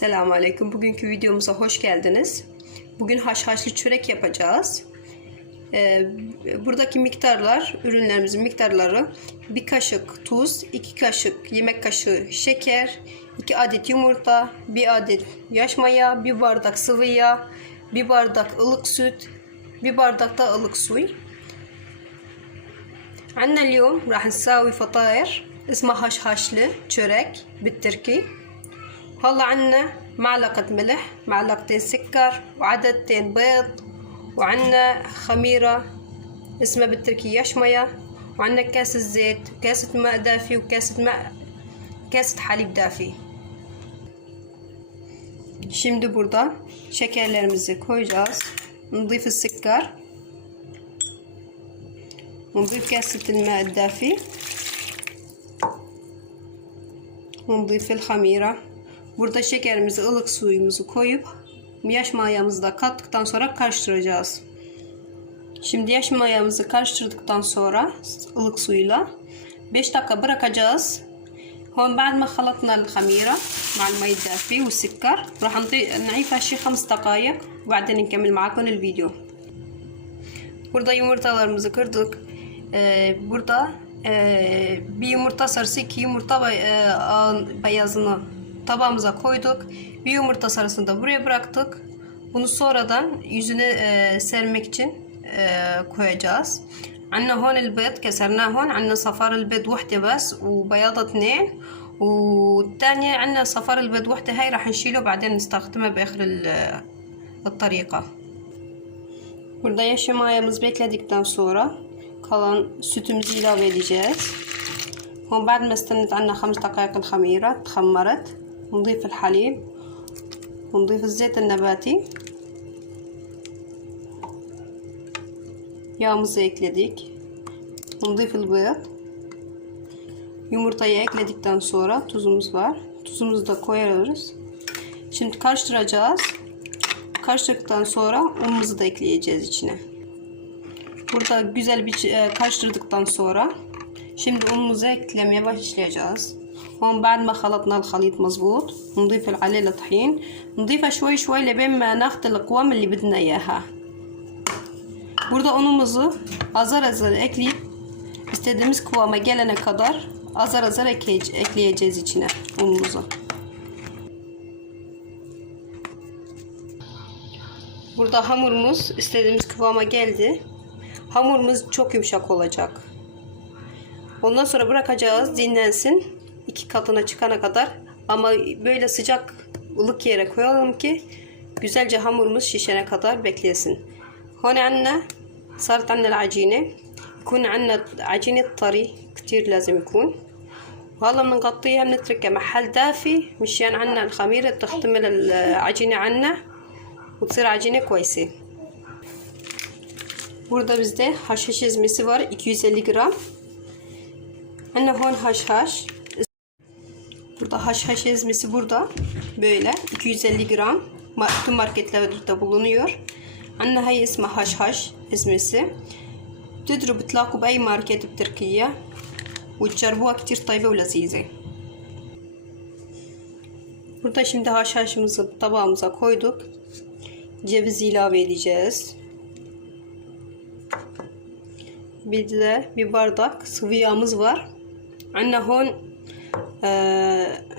Selamun Aleyküm. Bugünkü videomuza hoş geldiniz. Bugün haşhaşlı çörek yapacağız. Ee, buradaki miktarlar, ürünlerimizin miktarları bir kaşık tuz, iki kaşık yemek kaşığı şeker, iki adet yumurta, bir adet yaş maya, bir bardak sıvı yağ, bir bardak ılık süt, bir bardak da ılık su. عنا اليوم راح نساوي فطاير اسمها هشهشلة çörek بالتركي هلا عنا معلقة ملح معلقتين سكر وعددتين بيض وعنا خميرة اسمها بالتركي يشمية وعنا كاسة زيت كاسة ماء دافي وكاسة ماء كاسة حليب دافي Şimdi burada şekerlerimizi koyacağız. نضيف السكر ونضيف كاسة الماء الدافي ونضيف الخميرة Burada şekerimizi, ılık suyumuzu koyup yaş mayamızı da kattıktan sonra karıştıracağız. Şimdi yaş mayamızı karıştırdıktan sonra ılık suyla 5 dakika bırakacağız. هون بعد ما خلطنا الخميرة مع المي الدافي والسكر راح نعيفها شي خمس دقايق وبعدين نكمل معاكم الفيديو Burada yumurtalarımızı kırdık. Ee, burada e, bir yumurta sarısı, iki yumurta bay, e, ağın beyazını tabağımıza koyduk. Bir yumurta sarısını da buraya bıraktık. Bunu sonradan yüzüne e, sermek için e, koyacağız. عنا هون البيض كسرناه هون عنا صفار البيض وحدة بس وبياضة اثنين والثانية عنا صفار البيض وحدة هاي راح نشيله بعدين نستخدمها بآخر ال- الطريقة Burada yaşı mayamızı bekledikten sonra kalan sütümüzü ilave edeceğiz. هون بعد ما استنت عنا خمس دقائق الخميرة تخمرت نضيف الحليب ونضيف الزيت النباتي Yağımızı ekledik. Nضيف البيض Yumurtayı ekledikten sonra tuzumuz var. Tuzumuzu da koyuyoruz. Şimdi karıştıracağız. Karıştırdıktan sonra unumuzu da ekleyeceğiz içine. Burada güzel bir e, karıştırdıktan sonra şimdi unumuzu eklemeye başlayacağız. هون بعد ما خلطنا الخليط مظبوط نضيف عليه الطحين نضيفها شوي شوي لبين ما ناخد القوام اللي بدنا اياها Burada unumuzu azar azar ekleyip istediğimiz kıvama gelene kadar azar azar ekleye- ekleyeceğiz içine unumuzu. Burada hamurumuz istediğimiz kıvama geldi. Hamurumuz çok yumuşak olacak. Ondan sonra bırakacağız dinlensin. iki katına çıkana kadar. Ama böyle sıcak ılık yere koyalım ki güzelce hamurumuz şişene kadar beklesin. هون عنا صارت عنا العجينة يكون عنا عجينة طري كتير لازم يكون وهلا بنغطيها بنتركها محل دافي مشان عنا الخميرة تختمل العجينة عنا وتصير عجينة كويسة Burada bizde haşhaş ezmesi var 250 gram. Anne hon haşhaş. Burada haşhaş ezmesi burada. Böyle 250 gram. Ma- Tüm marketlerde bulunuyor. عنا هاي اسمها هشهش اسمسي بتقدروا بتلاقوا بأي ماركت بتركيا وتجربوها كتير طيبة ولذيذة Burada şimdi haşhaşımızı tabağımıza koyduk. Ceviz ilave edeceğiz. Bir de bir bardak sıvı yağımız var. عنا هون آه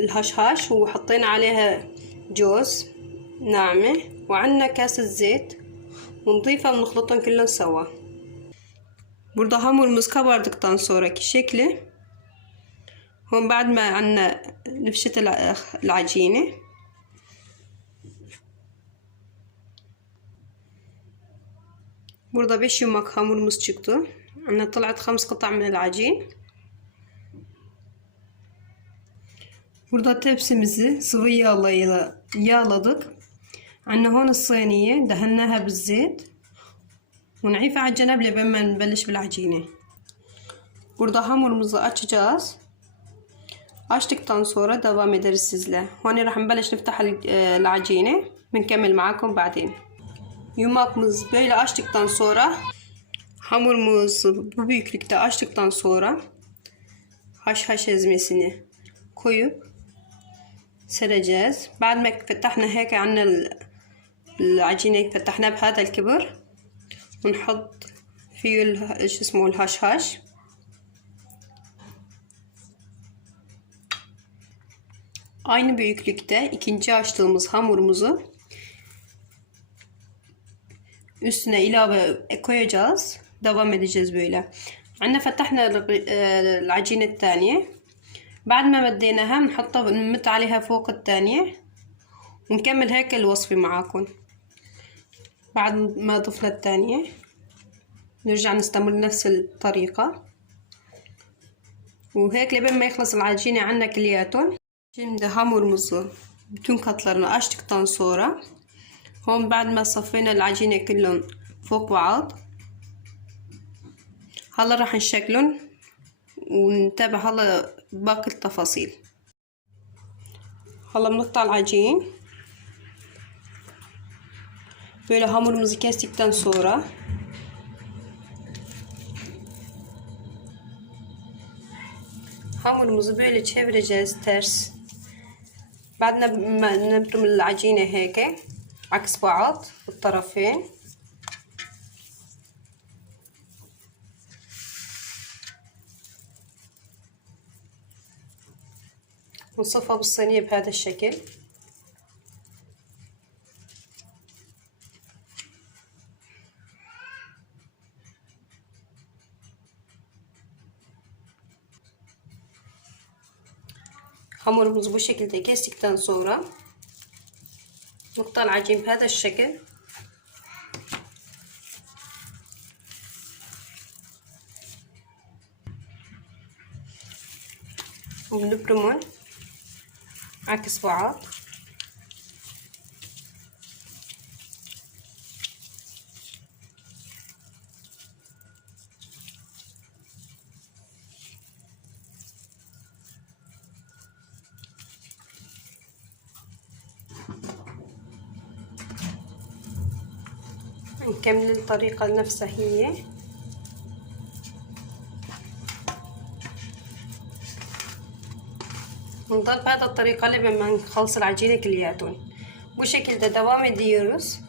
الهشهاش وحطينا عليها جوز ناعمة وعنا كاسة زيت ونضيفها ونخلطهم كلهم سوا. Burada hamurumuz kabardıktan sonraki şekli هون بعد ما عنا نفشة الع- العجينة. Burada 5 yumak hamurumuz çıktı. عنا طلعت خمس قطع من العجين. Burada tepsimizi sıvı yağla yağladık. عنا هون الصينية دهناها بالزيت ونعيفها على الجنب لبين ما نبلش بالعجينة Burada hamurumuzu açacağız. Açtıktan sonra devam ederiz sizle. هون راح نبلش نفتح ال- آه، العجينة بنكمل معاكم بعدين. Yumakımız böyle açtıktan sonra hamurumuzu bu büyüklükte açtıktan sonra haşhaş ezmesini koyup سرجاز بعد ما فتحنا هيك عنا ال- العجينة فتحناه بهذا الكبر ونحط فيه ال- شو اسمه الهشهاش Aynı büyüklükte ikinci açtığımız hamurumuzu üstüne ilave koyacağız. Devam edeceğiz böyle. عندنا فتحنا الغ- آه، العجينة الثانية بعد ما مديناها نحطها نمت عليها فوق الثانية ونكمل هيك الوصفة معاكم. بعد ما ضفنا الثانية نرجع نستمر نفس الطريقة. وهيك لبين ما يخلص العجينة عنا كلياتهم Şimdi hamurumuzu bütün katlarını açtıktan sonra هون بعد ما صفينا العجينة كلهم فوق بعض. هلا راح نشكلهم. ونتابع هلا باقي التفاصيل هلا بنقطع العجين böyle hamurumuzu kestikten sonra hamurumuzu böyle çevireceğiz ters بعد ما نبرم العجينة هيك عكس بعض الطرفين ونصفها بالصينية بهذا الشكل Hamurumuzu bu şekilde kestikten sonra نقطع العجين بهذا الشكل وبنبرمهم عكس بعض. نكمل الطريقة نفسها هي. نضل بهذا الطريقة لبين ما نخلص العجينة كلياتهم Bu şekilde devam ediyoruz.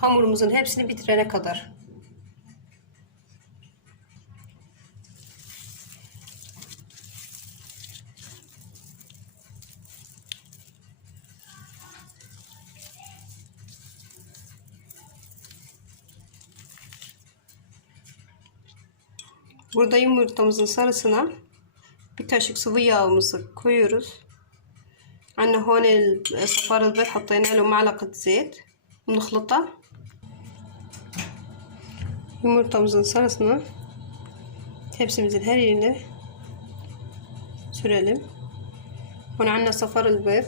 Hamurumuzun hepsini bitirene kadar. Burada yumurtamızın sarısına bir kaşık sıvı yağımızı koyuyoruz. عندنا هون صفار البيض حطينا له معلقة زيت ونخلطها yumurtamızın sarısını tepsimizin her yerine sürelim. هون عندنا صفار البيض.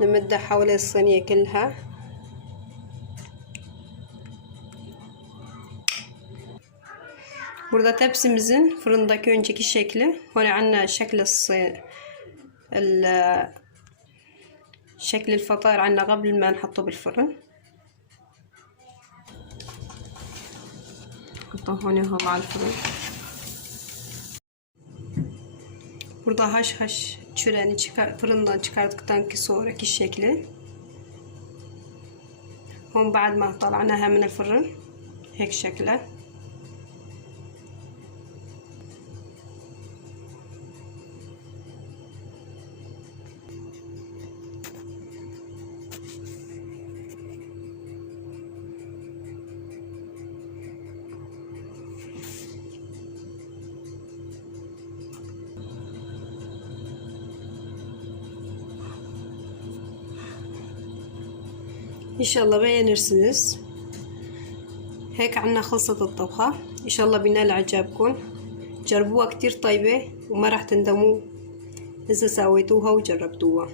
نمدها حوالي الصينية كلها. Burada tepsimizin fırındaki önceki şekli. شكل الصي... ال... شكل الفطاير عندنا قبل ما نحطه بالفرن نحطه هون اهو مع الفرن Burada haşhaş çüreni çıkar, fırından çıkardıktan sonraki şekli. هون بعد ما طلعناها من الفرن هيك شكلها إن شاء الله beğenirsiniz. هيك عنا خلصت الطبخة. إن شاء الله بينال إعجابكم جربوها كتير طيبة وما راح تندموا إذا سويتوها وجربتوها.